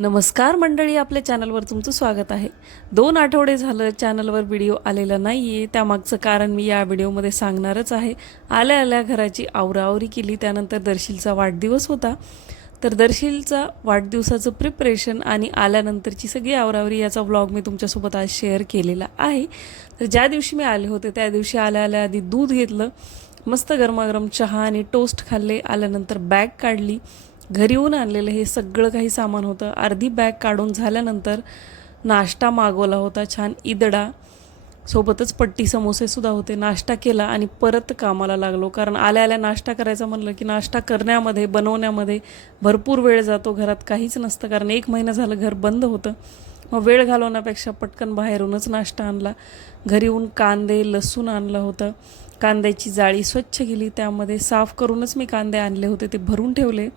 नमस्कार मंडळी, आपल्या चॅनलवर तुमचं स्वागत आहे. 2 आठवडे झालं चॅनलवर व्हिडिओ आलेला नाही आहे. त्यामागचं कारण मी या व्हिडिओमध्ये सांगणारच आहे. आल्या आल्या घराची आवराआवरी केली. त्यानंतर दर्शीलचा वाढदिवस होता. तर दर्शीलचा वाढदिवसाचं प्रिपरेशन आणि आल्यानंतरची सगळी आवराआवरी याचा व्लॉग मी तुमच्यासोबत आज शेअर केलेला आहे. तर ज्या दिवशी मी आले होते त्या दिवशी आल्या आल्या आधी दूध घेतलं, मस्त गरमागरम चहा आणि टोस्ट खाल्ले. आल्यानंतर बॅग काढली. घरी येऊन आणलेलं हे सगळं काही सामान होतं. अर्धी बॅग काढून झाल्यानंतर नाश्ता मागवला होता, छान ईदडा, सोबतच पट्टी समोसेसुद्धा होते. नाश्ता केला आणि परत कामाला लागलो. कारण आल्या आल्या नाश्ता करायचा म्हणलं की नाश्ता करण्यामध्ये बनवण्यामध्ये भरपूर वेळ जातो. घरात काहीच नसतं कारण 1 महिना झालं घर बंद होतं. मग वेळ घालवण्यापेक्षा पटकन बाहेरूनच नाश्ता आणला. घरी येऊन कांदे लसूण आणलं होतं. कांद्याची जाळी स्वच्छ केली, त्यामध्ये साफ करूनच मी कांदे आणले होते, ते भरून ठेवले.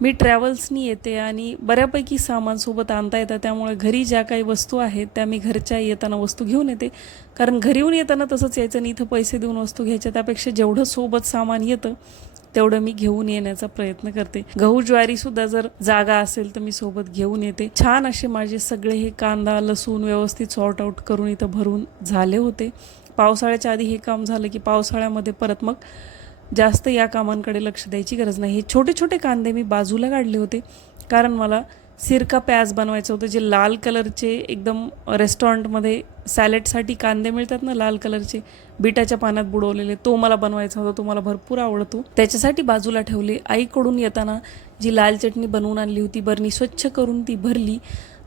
मी ट्रॅव्हल्सनी येते आणि बऱ्यापैकी सामान सोबत आणता येतं, त्यामुळे घरी ज्या काही वस्तू आहेत त्या मी घरच्या येताना वस्तू घेऊन येते. कारण घरी येऊन येताना तसंच यायचं आणि इथं पैसे देऊन वस्तू घ्यायच्या, त्यापेक्षा जेवढं सोबत सामान येतं तेवढं मी घेऊन येण्याचा प्रयत्न करते. गहू ज्वारीसुद्धा जर जागा असेल तर मी सोबत घेऊन येते. छान असे माझे सगळे हे कांदा लसूण व्यवस्थित सॉर्ट आऊट करून इथं भरून झाले होते. पावसाळ्याच्या आधी हे काम झालं की पावसाळ्यामध्ये परत मग जास्त या कामांकडे लक्ष द्यायची गरज नाही. हे छोटे छोटे कांदे मी बाजूला काढले होते कारण मला सिरका प्याज बनवायचं होतं. जे लाल कलरचे एकदम रेस्टॉरंटमध्ये सॅलेडसाठी कांदे मिळतात ना, लाल कलरचे बीटाच्या पाण्यात बुडवलेले, तो मला बनवायचा होता. तो मला भरपूर आवडतो, त्याच्यासाठी बाजूला ठेवले. आईकडून येताना जी लाल चटणी बनवून आणली होती, बरणी स्वच्छ करून ती भरली.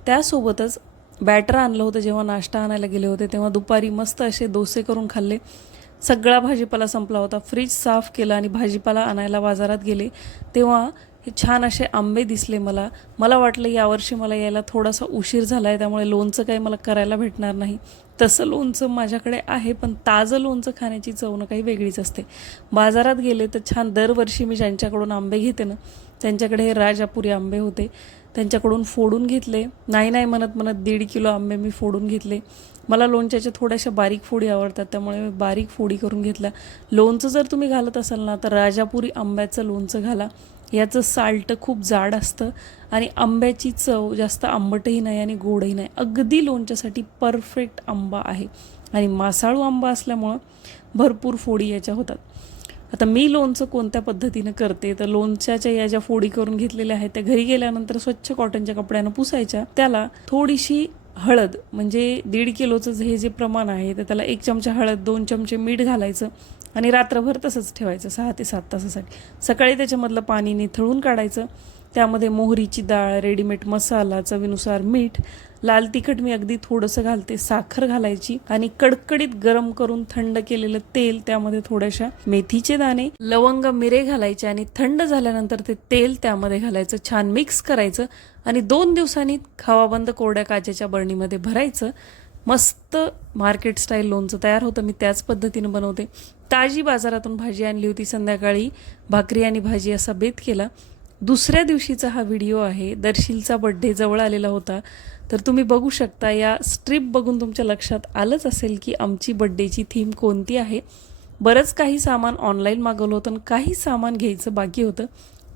त्यासोबतच बॅटर आणलं होतं. जेव्हा नाश्ता आणायला गेले होते तेव्हा दुपारी मस्त असे डोसे करून खाल्ले. सगळा भाजीपाला संपला होता. फ्रीज साफ केला आणि भाजीपाला आणायला बाजारात गेले तेव्हा हे छान असे आंबे दिसले मला वाटलं यावर्षी मला यायला थोडासा उशीर झाला आहे, त्यामुळे लोणचं काही मला करायला भेटणार नाही. तसं लोणचं माझ्याकडे आहे, पण ताजं लोणचं खाण्याची चव ना काही वेगळीच असते. बाजारात गेले तर छान, दरवर्षी मी ज्यांच्याकडून आंबे घेते ना त्यांच्याकडे हे राजापुरी आंबे होते, त्यांच्याकडून फोडून घेतले. नाही म्हणत 1.5 किलो आंबे मी फोडून घेतले. मला लोणच्याच्या थोड्याशा बारीक फोडी आवडतात, त्यामुळे मी बारीक फोडी करून घेतल्या. लोणचं जर तुम्ही घालत असाल ना तर राजापुरी आंब्याचं लोणचं घाला. याचं साल्ट खूप जाड असतं आणि आंब्याची चव जास्त आंबटही नाही आणि गोडही नाही. अगदी लोणच्यासाठी परफेक्ट आंबा आहे आणि मासाळू आंबा असल्यामुळं भरपूर फोडी याच्या होतात. आता मी लोणचं कोणत्या पद्धतीनं करते तर लोणच्याच्या या ज्या फोडी करून घेतलेल्या आहेत त्या घरी गेल्यानंतर स्वच्छ कॉटनच्या कपड्यानं पुसायच्या. त्याला थोडीशी हळद, म्हणजे 1.5 किलोचं हे जे प्रमाण आहे तर त्याला 1 चमचा हळद 2 चमचे मीठ घालायचं आणि रात्रभर तसंच ठेवायचं 6 ते 7 तासासाठी. सकाळी त्याच्यामधलं पाणी निथळून काढायचं. त्यामध्ये मोहरीची डाळ, रेडीमेड मसाला, चवीनुसार मीठ, लाल तिखट मी अगदी थोडंसं घालते, साखर घालायची आणि कडकडीत गरम करून थंड केलेलं तेल, त्यामध्ये थोड्याशा मेथीचे दाणे, लवंग, मिरे घालायचे आणि थंड झाल्यानंतर ते तेल त्यामध्ये घालायचं. छान मिक्स करायचं आणि 2 दिवसांनी खवाबंद कोरड्या काचेच्या बरणीमध्ये भरायचं. मस्त मार्केट स्टाईल लोणचं तयार होतं. मी त्याच पद्धतीनं बनवते. ताजी बाजारातून भाजी आणली होती. संध्याकाळी भाकरी आणि भाजी असा बेत केला. दुसऱ्या दिवशीचा हा व्हिडिओ आहे. दर्शीलचा बड्डे जवळ आलेला होता, तर तुम्ही बघू शकता. या स्ट्रिप बघून तुमच्या लक्षात आलंच असेल की आमची बड्डेची थीम कोणती आहे. बरंच काही सामान ऑनलाईन मागवलं होतं आणि काही सामान घ्यायचं बाकी होतं.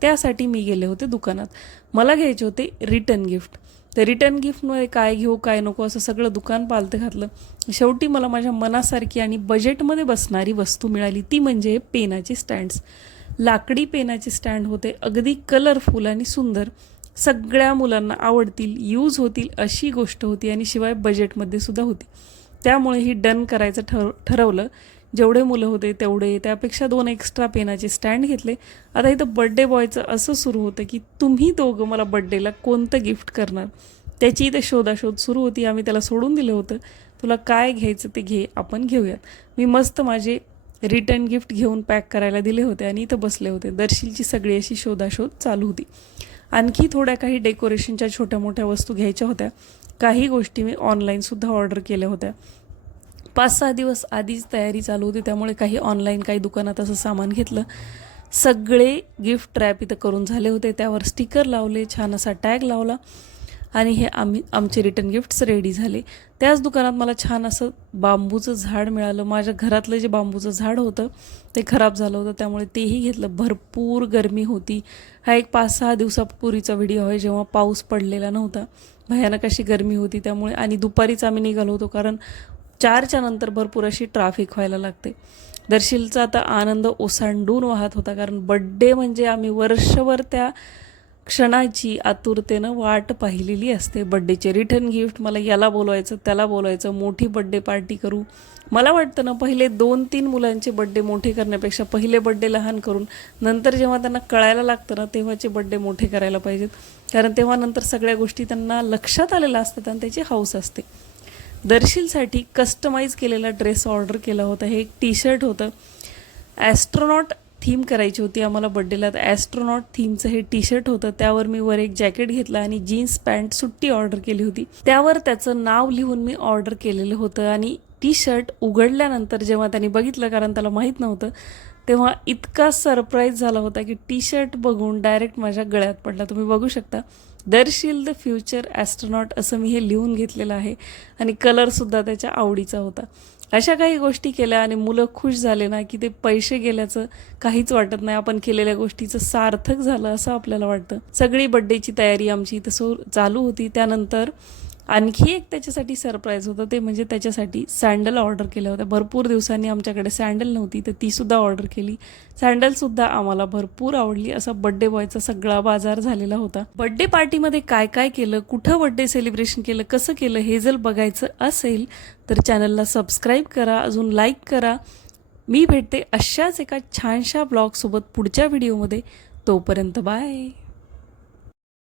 त्यासाठी मी गेले होते दुकानात. मला घ्यायचे होते रिटर्न गिफ्ट. तर रिटर्न गिफ्टमध्ये काय घेऊ काय नको असं सगळं दुकान पालतं घातलं. शेवटी मला माझ्या मनासारखी आणि बजेटमध्ये बसणारी वस्तू मिळाली, ती म्हणजे पेनाचे स्टँड्स. लाकडी पेनाचे स्टँड होते, अगदी कलरफुल आणि सुंदर. सगळ्या मुलांना आवडतील, यूज होतील अशी गोष्ट होती आणि शिवाय बजेटमध्ये सुद्धा होती. त्यामुळे ही डन करायचं ठरवलं. जेवढे मुलं होते तेवढे, त्यापेक्षा 2 एक्स्ट्रा पेनाचे स्टँड घेतले. आता इथं बड्डे बॉयचं असं सुरू होतं की तुम्ही दोघं मला बड्डेला कोणतं गिफ्ट करणार, त्याची इथं शोधाशोध सुरू होती. आम्ही त्याला सोडून दिलं होतं, तुला काय घ्यायचं ते घे, आपण घेऊयात. मी मस्त माझे रिटर्न गिफ्ट घेऊन पॅक करायला दिले होते आणि इथं बसले होते. दर्शीलची सगळी अशी शोधाशोध चालू होती. आणखी थोड्या काही डेकोरेशनच्या छोट्या मोठ्या वस्तू घ्यायच्या होत्या. काही गोष्टी मी ऑनलाईनसुद्धा ऑर्डर केल्या होत्या. 5-6 दिवस आधीच तयारी चालू होती, त्यामुळे काही ऑनलाईन काही दुकानात असं सामान घेतलं. सगळे गिफ्ट रॅप इथं करून झाले होते. त्यावर स्टिकर लावले, छान असा टॅग लावला आणि हे आमचे रिटर्न गिफ्ट्स रेडी झाले. त्याच दुकानात मला छान असं बांबूचं झाड मिळालं. माझ्या घरातलं जे बांबूचं झाड होतं ते खराब झालं होतं, त्यामुळे तेही घेतलं. भरपूर गरमी होती. हा एक 5-6 दिवसापूर्वीचा व्हिडिओ आहे, जेव्हा पाऊस पडलेला नव्हता. भयानक अशी गरमी होती त्यामुळे, आणि दुपारीच आम्ही निघालो होतो कारण 4च्या नंतर भरपूर अशी ट्रॅफिक व्हायला लागते. दर्शीलचा आता आनंद ओसांडून वाहत होता, कारण बड्डे म्हणजे आम्ही वर्षभर त्या क्षणाची आतुरतेनं वाट पाहिलेली असते. बड्डेचे रिटर्न गिफ्ट, मला याला बोलवायचं त्याला बोलवायचं, मोठी बड्डे पार्टी करू. मला वाटतं ना, पहिले 2-3 मुलांचे बड्डे मोठे करण्यापेक्षा पहिले बड्डे लहान करून नंतर जेव्हा त्यांना कळायला लागतं ना, तेव्हाचे बड्डे मोठे करायला पाहिजेत. कारण तेव्हा नंतर सगळ्या गोष्टी त्यांना लक्षात आलेल्या असतात आणि त्याची हौस असते. दर्शीलसाठी कस्टमाइज केलेला ड्रेस ऑर्डर केला होता. हे एक टी-शर्ट होतं. ॲस्ट्रॉनॉट थीम करायची होती आम्हाला बड्डेला, तर ॲस्ट्रॉनॉट थीमचं हे टी-शर्ट होतं. त्यावर मी वर एक जॅकेट घेतला आणि जीन्स पॅन्ट सुट्टी ऑर्डर केली होती. त्यावर त्याचं नाव लिहून मी ऑर्डर केलेलं होतं. आणि टी-शर्ट उघडल्यानंतर जेव्हा त्यांनी बघितलं, कारण त्याला माहीत नव्हतं, तेव्हा इतका सरप्राईज झाला होता की टी-शर्ट बघून डायरेक्ट माझ्या गळ्यात पडला. तुम्ही बघू शकता, दर्शील द फ्युचर ॲस्ट्रॉनॉट असं मी हे लिहून घेतलेलं आहे. आणि कलरसुद्धा त्याच्या आवडीचा होता. अशा काही गोष्टी केल्या आणि मुलं खुश झाले ना, की ते पैसे गेल्याचं काहीच वाटत नाही. आपण केलेल्या गोष्टीचं सार्थक झालं असं आपल्याला वाटतं. सगळी बड्डेची तयारी आमची इथं चालू होती. त्यानंतर आणखी एक त्याच्यासाठी सरप्राईज होतं, ते म्हणजे त्याच्यासाठी सँडल ऑर्डर केल्या होत्या. भरपूर दिवसांनी आमच्याकडे सँडल नव्हती, तर तीसुद्धा ऑर्डर केली. सँडलसुद्धा आम्हाला भरपूर आवडली. असा बड्डे बॉयचा सगळा बाजार झालेला होता. बड्डे पार्टीमध्ये काय काय केलं, कुठं बड्डे सेलिब्रेशन केलं, कसं केलं, हे जर बघायचं असेल तर चॅनलला सबस्क्राईब करा, अजून लाईक करा. मी भेटते अशाच एका छानशा ब्लॉगसोबत पुढच्या व्हिडिओमध्ये. तोपर्यंत बाय.